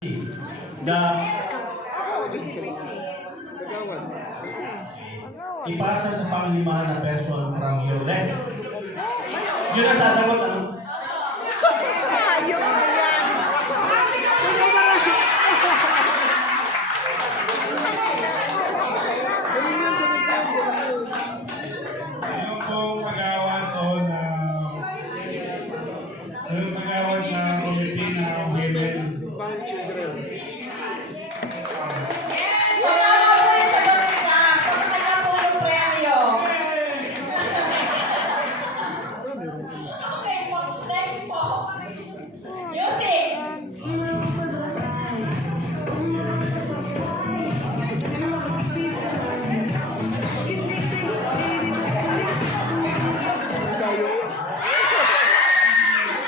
na ipasa sa panglimahan na person from your left. Yun ang sasagot, ano? Ayun na yan. Yung pong pag-awat o na yung pag-awat na committee na women.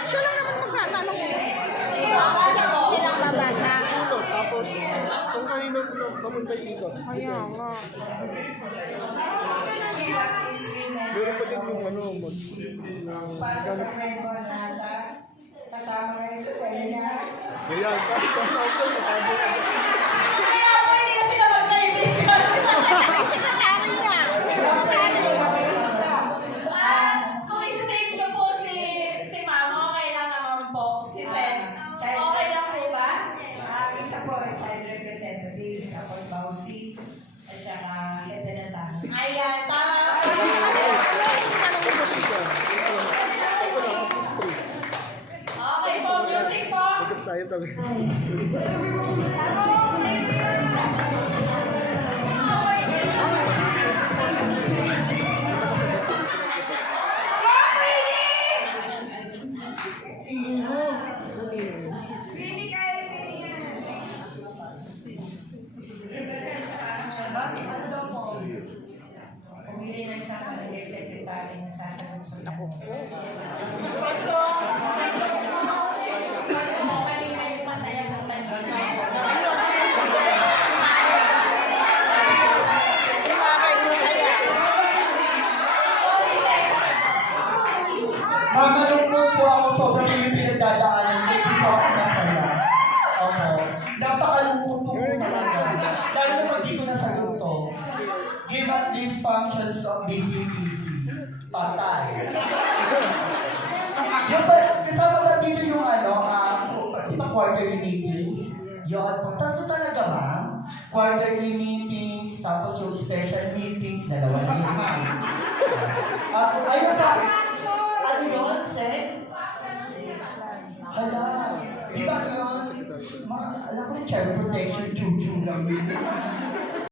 Siya lang naman magtatanong eh. Silang babasa. Tapos, kung kanino pamunta dito. Kaya nga. Meron pa din yung ano, Kasama kayo sa seminar. Ayan, kahit pa ako, nakabo. Kaya po hindi na sila magkaibigan. Sekretary niya. Kung isa-save niyo po si Mama, okay lang naman po. Si Sen. Okay lang po ba? Isa po, child representative, tapos Bausi, at saka Lepenatan. Ayan, tama. Okay po, music po. Magkap tayo tabi. Isa daw po, pumili ng isang barangay secretary na sasagot sa Kanina yung masaya ng Mamalungkot po ako sobrang yung pinagdadaanan ko. Hindi po ako masaya. Opo. Napakalungkot po talaga. Lalo na pag di ko nasagot to. Give at least functions of BCPC. Patay. Yung ba, kasama ba dito yung ano, di ba quarterly meetings? Yun, tatlo talaga ma'am. Quarterly meetings, tapos yung special meetings, dalawa na yun ma'am. Ayun pa, ano yun, Sen? Hala, di ba yun? Alam ko yung child protection, chuchu lang yun.